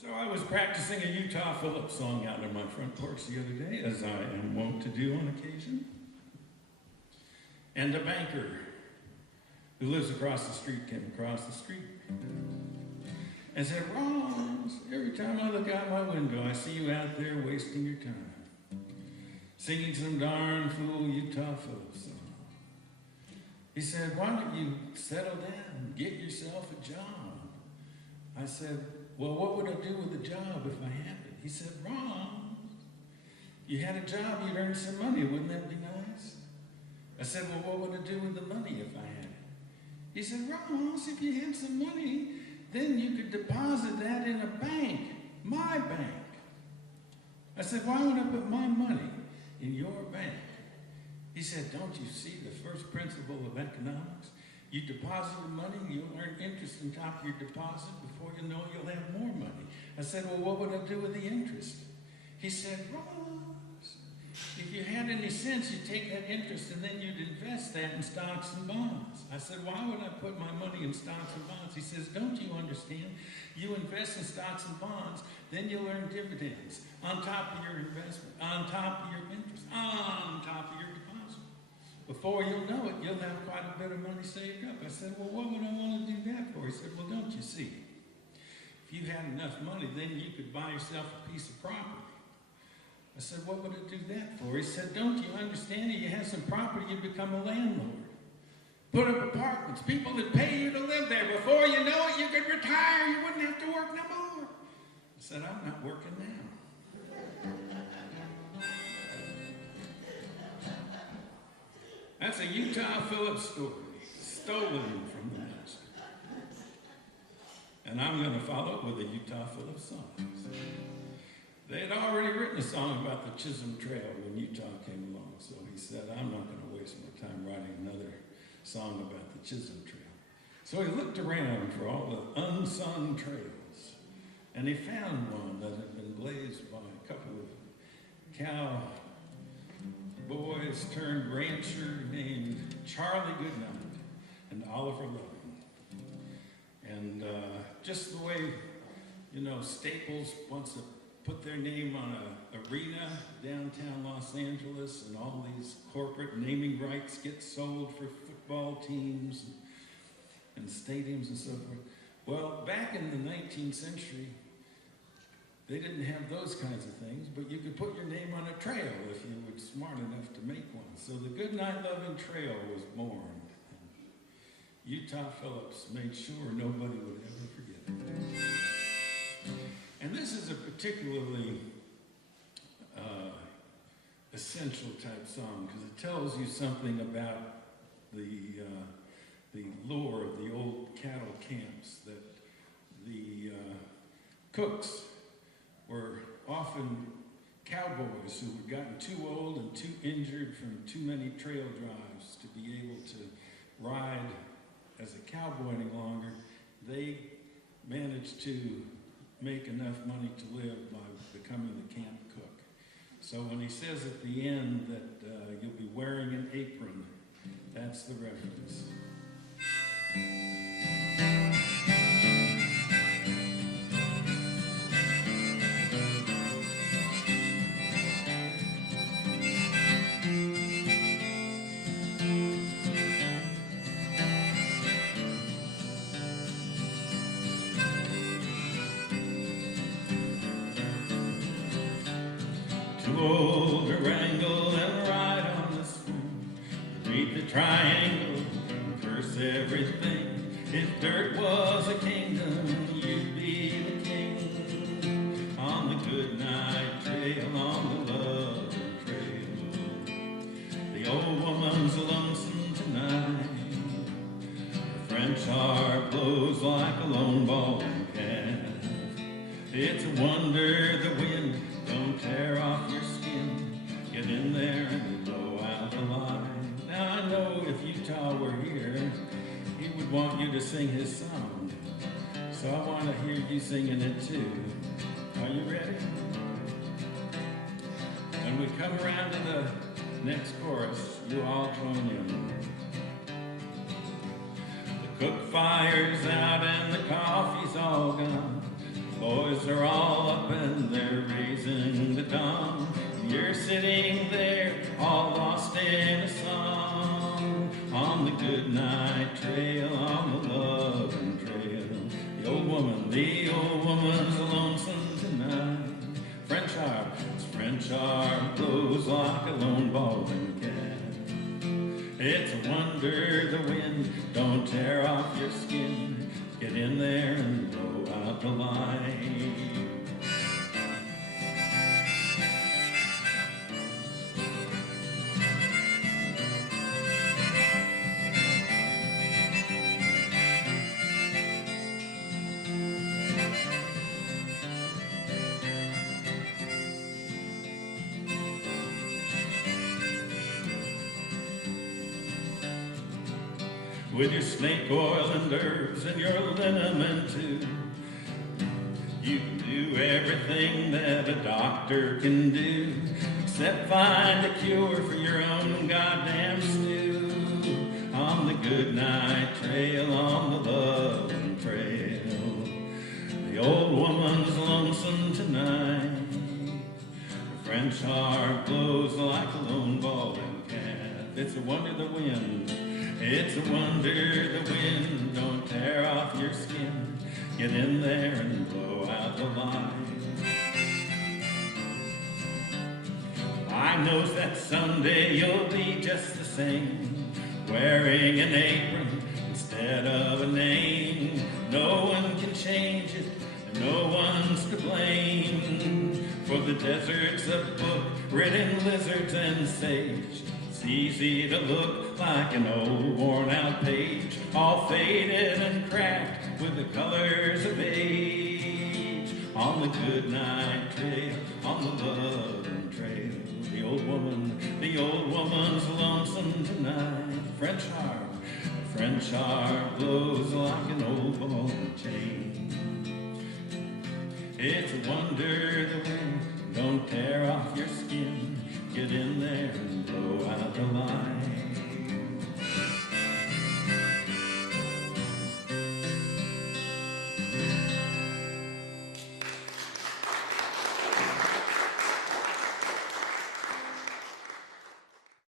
So I was practicing a Utah Phillips song out on my front porch the other day, as I am wont to do on occasion. And a banker who lives across the street came across the street and said, "Ross, every time I look out my window, I see you out there wasting your time, singing some darn fool Utah Phillips song." He said, "Why don't you settle down, get yourself a job?" I said, "Well, what would I do with the job if I had it?" He said, "Ron, you had a job, you'd earn some money, wouldn't that be nice?" I said, "Well, what would I do with the money if I had it?" He said, "Ross, if you had some money, then you could deposit that in a bank, my bank." I said, "Why would I put my money in your bank?" He said, "Don't you see the first principle of economics? You deposit your money, you'll earn interest on top of your deposit. Before you know it, you'll have more money." I said, "Well, what would I do with the interest?" He said, "Ross, if you had any sense, you'd take that interest and then you'd invest that in stocks and bonds." I said, "Why would I put my money in stocks and bonds?" He says, "Don't you understand? You invest in stocks and bonds, then you'll earn dividends on top of your investment, on top of your interest, on top of your deposit. Before you'll know it, you'll have quite a bit of money saved up." I said, "Well, what would I want to do that for?" He said, "Well, don't you see? If you had enough money, then you could buy yourself a piece of property." I said, "What would I do that for?" He said, "Don't you understand? If you have some property, you become a landlord. Put up apartments, people that pay you to live there. Before you know it, you could retire. You wouldn't have to work no more." I said, "I'm not working now." That's a Utah Phillips story, stolen from the master. And I'm going to follow up with a Utah Phillips song. They had already written a song about the Chisholm Trail when Utah came along, so he said, "I'm not going to waste my time writing another song about the Chisholm Trail." So he looked around for all the unsung trails, and he found one that had been blazed by a couple of cowboys turned rancher named Charlie Goodnight and Oliver Loving. And just the way, Staples wants to put their name on an arena downtown Los Angeles, and all these corporate naming rights get sold for football teams and stadiums and so forth. Well, back in the 19th century, they didn't have those kinds of things, but you could put your name on a trail if you were smart enough to make one. So the Goodnight Loving Trail was born. Utah Phillips made sure nobody would ever forget it. And this is a particularly essential type song because it tells you something about the lore of the old cattle camps, that the cooks were often cowboys who had gotten too old and too injured from too many trail drives to be able to ride as a cowboy any longer. They managed to make enough money to live by becoming the camp cook. So when he says at the end that you'll be wearing an apron, that's the reference. Too old to wrangle and ride on the swing, read the triangle, curse everything. If dirt was a kingdom, you'd be the king. On the Goodnight Trail, on the Loving Trail. The old woman's lonesome tonight. The French heart blows like a lone ball calf. It's a wonder the wind don't tear off your skin. Get in there and blow out the line. Now I know if Utah were here, he would want you to sing his song. So I want to hear you singing it too. Are you ready? When we come around to the next chorus, you all join in. The cook fire's out and the coffee's all gone. boys are all up and they're raising the dawn. You're sitting there all lost in a song on the goodnight trail, on the loving trail. The old woman's lonesome tonight. French harp blows like a lone balding cat. It's a wonder the wind don't tear off your skin. Get in there and blow out the light. With your snake oil and herbs and your liniment too, you can do everything that a doctor can do, except find a cure for your own goddamn stew. On the goodnight trail, on the loving trail, the old woman's lonesome tonight. The French harp blows like a lone balding cat. It's a wonder the wind. It's a wonder the wind don't tear off your skin. Get in there and blow out the light. I knows that someday you'll be just the same, wearing an apron instead of a name. No one can change it, and no one's to blame. For the desert's a book written lizards and sage. It's easy to look like an old worn-out page, all faded and cracked with the colors of age. On the goodnight trail, on the loving trail, the old woman's lonesome tonight. French harp blows like an old ball chain. It's a wonder the wind don't tear off your skin. Get in there and blow out the light.